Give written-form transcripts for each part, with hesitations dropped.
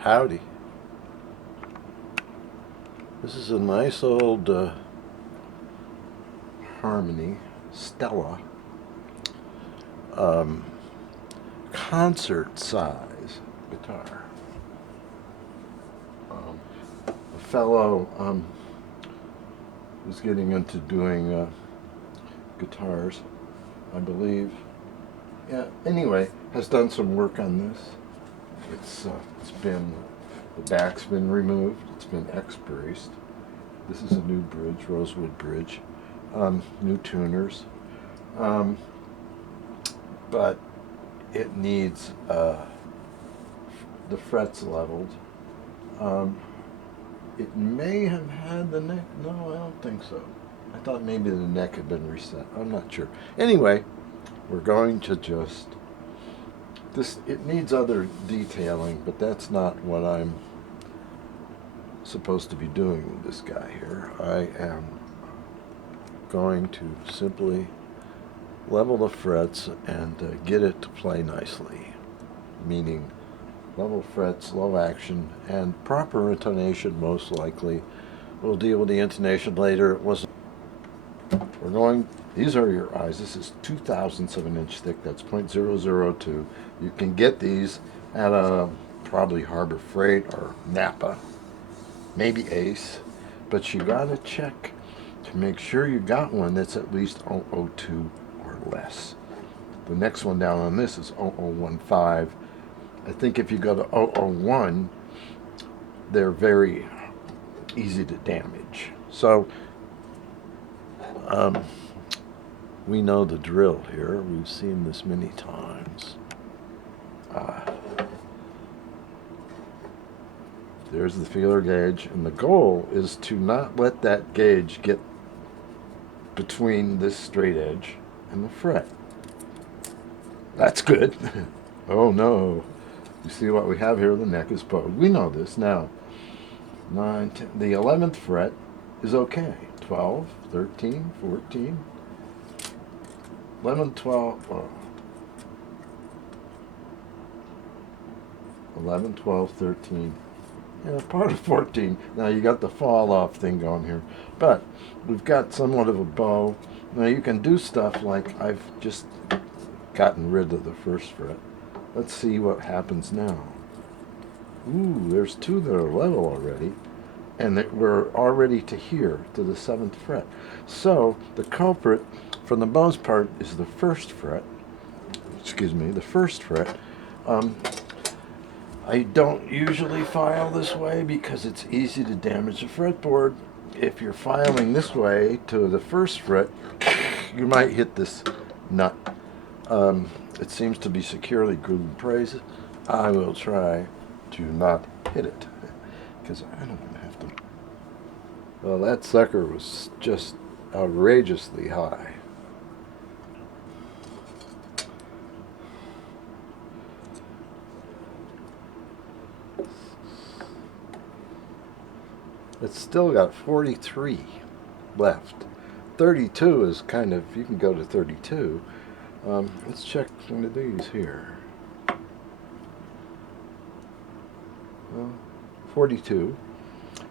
Howdy. This is a nice old Harmony Stella concert size guitar. A fellow was getting into doing guitars, I believe. Yeah. Anyway, has done some work on this. It's been, the back's been removed. It's been X-braced. This is a new bridge, rosewood bridge. New tuners. But it needs the frets leveled. It may have had the neck. No, I don't think so. I thought maybe the neck had been reset. I'm not sure. Anyway, we're going to just it needs other detailing, but that's not what I'm supposed to be doing with this guy here. I am going to simply level the frets and get it to play nicely, meaning level frets, low action, and proper intonation most likely. We'll deal with the intonation later. It wasn't. We're going, these are your eyes. This is 2/1000 of an inch thick. That's .002. You can get these at probably Harbor Freight or Napa, maybe Ace, but you gotta check to make sure you got one that's at least 002 or less. The next one down on this is 0015. I think if you go to 001, they're very easy to damage. So we know the drill here. We've seen this many times. There's the feeler gauge, and the goal is to not let that gauge get between this straight edge and the fret. That's good. Oh no. You see what we have here? The neck is bowed. We know this now. 9, 10. The 11th fret is okay. 12, 13, 14, 11, 12, 11, 12, 13. Yeah, part of 14. Now you got the fall off thing going here. But we've got somewhat of a bow. Now you can do stuff like I've just gotten rid of the first fret. Let's see what happens now. Ooh, there's two that are level already. And that we're already to here, to the 7th fret. So the culprit, for the most part, is the first fret. Excuse me, the first fret. I don't usually file this way because it's easy to damage the fretboard. If you're filing this way to the first fret, you might hit this nut. It seems to be securely glued in place. I will try to not hit it because I don't want to have to. Well, that sucker was just outrageously high. It's still got 43 left. 32 is kind of, you can go to 32. Let's check one of these here. Well, 42.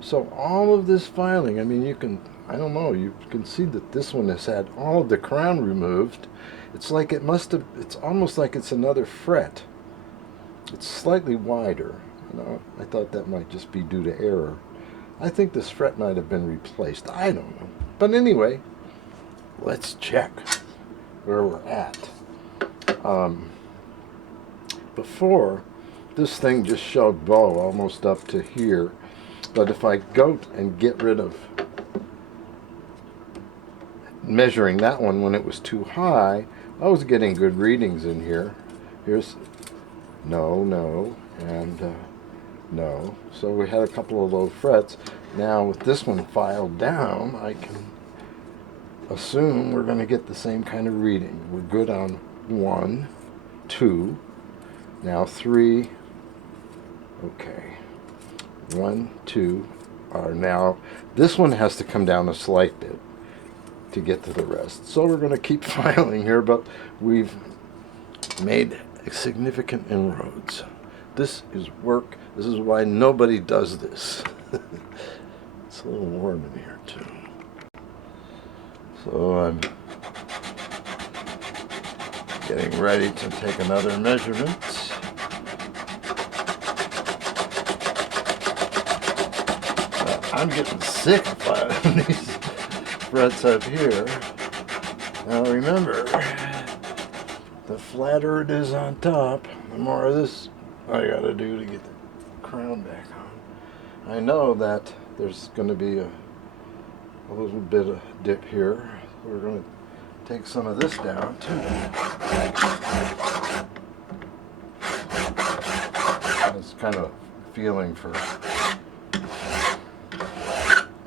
So all of this filing, I mean, you can, I don't know, you can see that this one has had all of the crown removed. It's like it must have, it's almost like it's another fret. It's slightly wider. You know, I thought that might just be due to error. I think this fret might have been replaced. I don't know. But anyway, let's check where we're at. Before, this thing just showed bow almost up to here. But if I go and get rid of measuring that one when it was too high, I was getting good readings in here. Here's no, no, and no. So we had a couple of low frets. Now with this one filed down, I can assume we're going to get the same kind of reading. We're good on 1, 2, now 3. Okay. 1, 2 are now, this one has to come down a slight bit to get to the rest. So we're going to keep filing here, but we've made significant inroads. This is work This is why nobody does this. It's a little warm in here too. So I'm getting ready to take another measurement. I'm getting sick of finding these frets up here. Now remember, the flatter it is on top, the more of this I gotta do to get the crown back on. I know that there's going to be a little bit of dip here. We're going to take some of this down too. It's kind of feeling for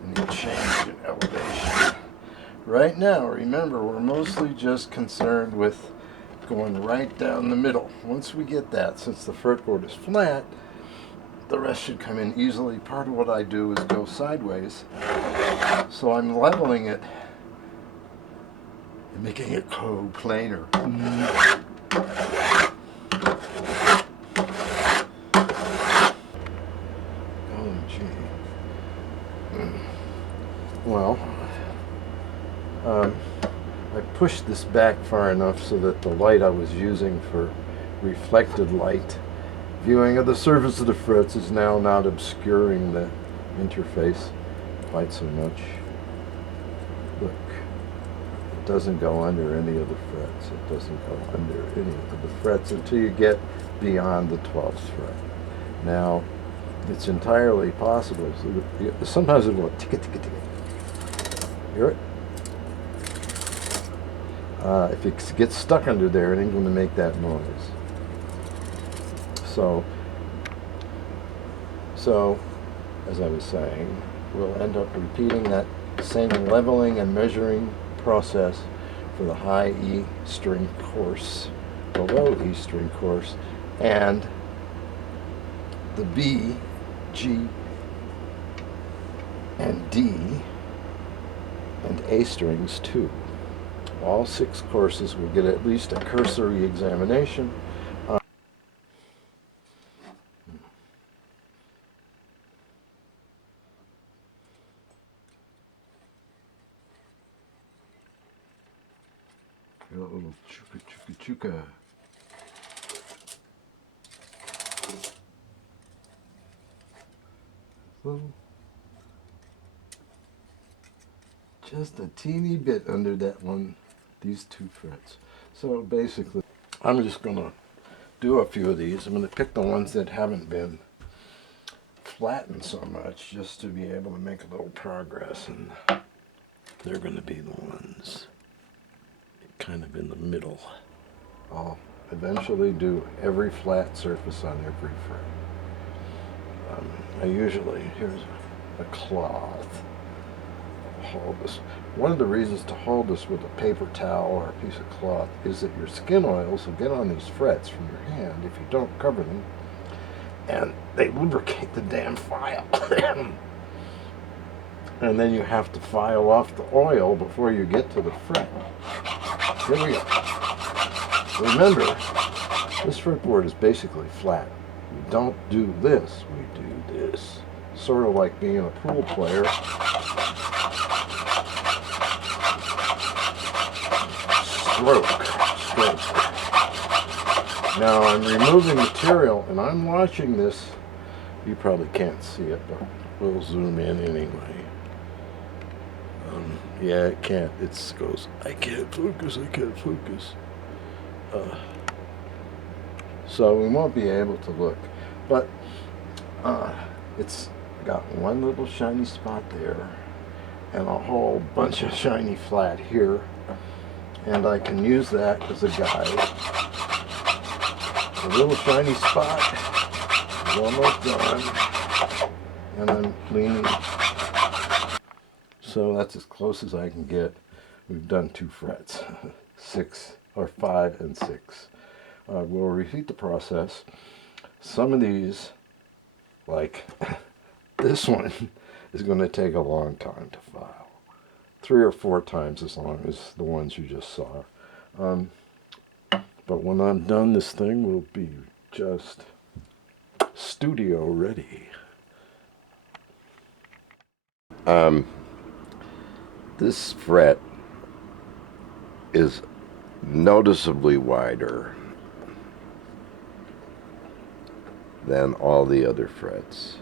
any change in elevation. Right now, remember, we're mostly just concerned with going right down the middle. Once we get that, since the fretboard is flat, the rest should come in easily. Part of what I do is go sideways. So I'm leveling it and making it go plainer. Oh, gee. Well, I pushed this back far enough so that the light I was using for reflected light viewing of the surface of the frets is now not obscuring the interface quite so much. Look, it doesn't go under any of the frets. It doesn't go under any of the frets until you get beyond the 12th fret. Now, it's entirely possible. So sometimes it will tick, tick, tick. Hear it? If it gets stuck under there, it ain't going to make that noise. So, as I was saying, we'll end up repeating that same leveling and measuring process for the high E string course, the low E string course, and the B, G, and D, and A strings too. All 6 courses will get at least a cursory examination. A little chuka chuka chuka. Little, just a teeny bit under that one, these 2 frets. So basically, I'm just going to do a few of these. I'm going to pick the ones that haven't been flattened so much just to be able to make a little progress, and they're going to be the ones kind of in the middle. I'll eventually do every flat surface on every fret. I usually, here's a cloth. Hold this. One of the reasons to hold this with a paper towel or a piece of cloth is that your skin oils will get on these frets from your hand if you don't cover them, and they lubricate the damn file. And then you have to file off the oil before you get to the fret. Here we go. Remember, this fretboard is basically flat. We don't do this, we do this. Sort of like being a pool player. Stroke, stroke. Now I'm removing material and I'm watching this. You probably can't see it, but we'll zoom in anyway. Yeah, it can't. It goes, I can't focus, I can't focus. So we won't be able to look. But it's got one little shiny spot there and a whole bunch of shiny flat here. And I can use that as a guide. The little shiny spot is almost gone. And I'm leaning. So that's as close as I can get. We've done 2 frets, 6 or 5 and 6. We'll repeat the process. Some of these, like this one, is going to take a long time to file. 3 or 4 times as long as the ones you just saw. But when I'm done, this thing will be just studio ready. This fret is noticeably wider than all the other frets.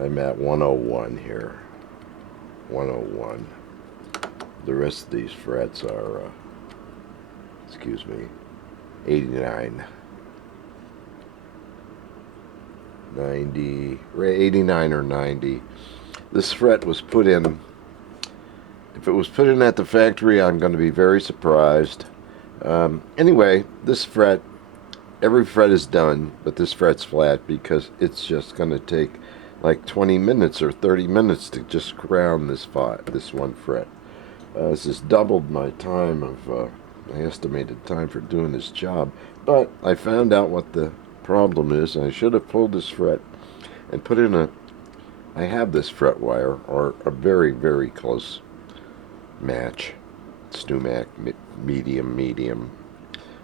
I'm at 101 here. 101. The rest of these frets are, 89. 90, 89 or 90. This fret was put in, if it was put in at the factory, I'm going to be very surprised. Anyway, this fret, every fret is done, but this fret's flat because it's just going to take like 20 minutes or 30 minutes to just ground this one fret. This has doubled my time of, my estimated time for doing this job, but I found out what the problem is, and I should have pulled this fret and put in I have this fret wire, or a very, very close match, Stumac, medium.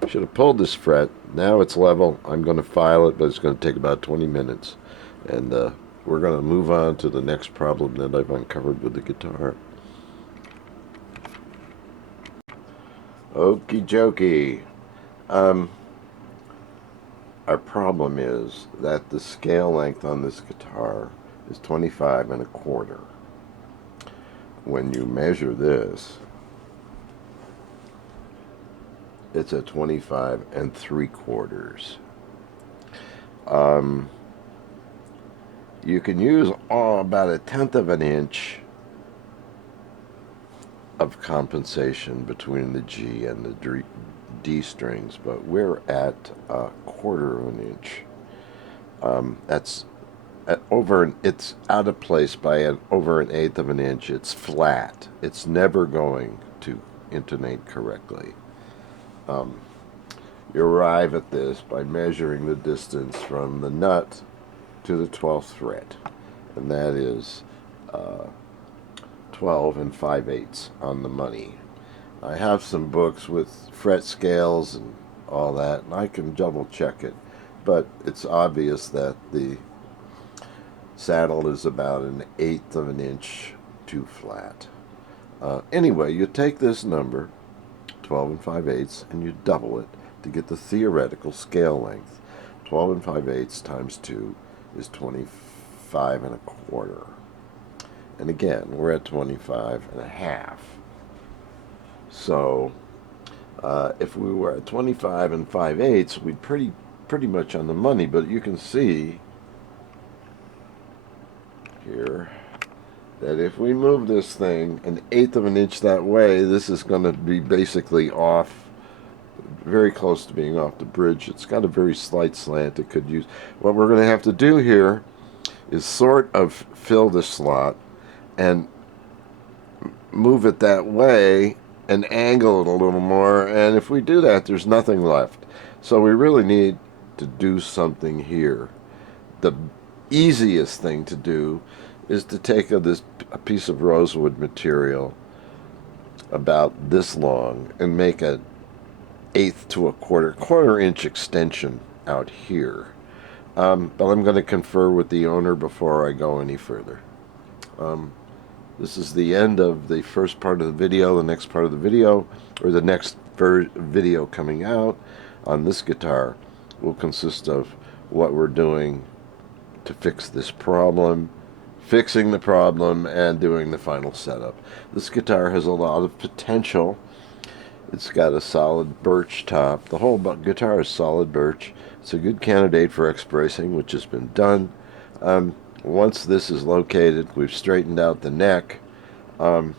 Should have pulled this fret. Now it's level. I'm going to file it, but it's going to take about 20 minutes, and we're going to move on to the next problem that I've uncovered with the guitar. Okie dokie. Our problem is that the scale length on this guitar is 25 1/4. When you measure this, it's at 25 3/4. You can use about 1/10 of an inch of compensation between the G and the D strings, but we're at 1/4 of an inch. That's it's out of place by over 1/8 of an inch. It's flat. It's never going to intonate correctly. You arrive at this by measuring the distance from the nut to the 12th fret, and that is 12 5/8 on the money. I have some books with fret scales and all that, and I can double check it, but it's obvious that the saddle is about 1/8 of an inch too flat. Anyway, you take this number, 12 5/8, and you double it to get the theoretical scale length. 12 5/8 times 2 is 25 1/4. And again, we're at 25 1/2. So if we were at 25 5/8, we'd pretty much on the money. But you can see here that if we move this thing 1/8 of an inch that way, this is going to be basically off, very close to being off the bridge. It's got a very slight slant it could use. What we're going to have to do here is sort of fill the slot and move it that way and angle it a little more, and if we do that, there's nothing left. So we really need to do something here. The easiest thing to do is to take a piece of rosewood material about this long and make an 1/8 to a quarter inch extension out here. But I'm going to confer with the owner before I go any further. This is the end of the first part of the video. The next part of the video, or the next video coming out on this guitar, will consist of what we're doing to fix this problem, fixing the problem, and doing the final setup. This guitar has a lot of potential. It's got a solid birch top. The whole guitar is solid birch. It's a good candidate for X-bracing, which has been done. Once this is located, we've straightened out the neck. The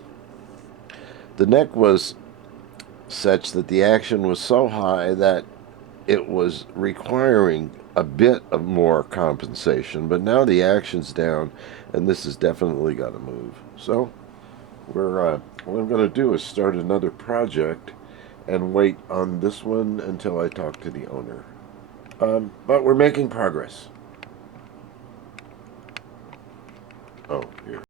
neck was such that the action was so high that it was requiring a bit of more compensation, but now the action's down, and this has definitely got to move. So what I'm going to do is start another project and wait on this one until I talk to the owner. But we're making progress. Oh, here.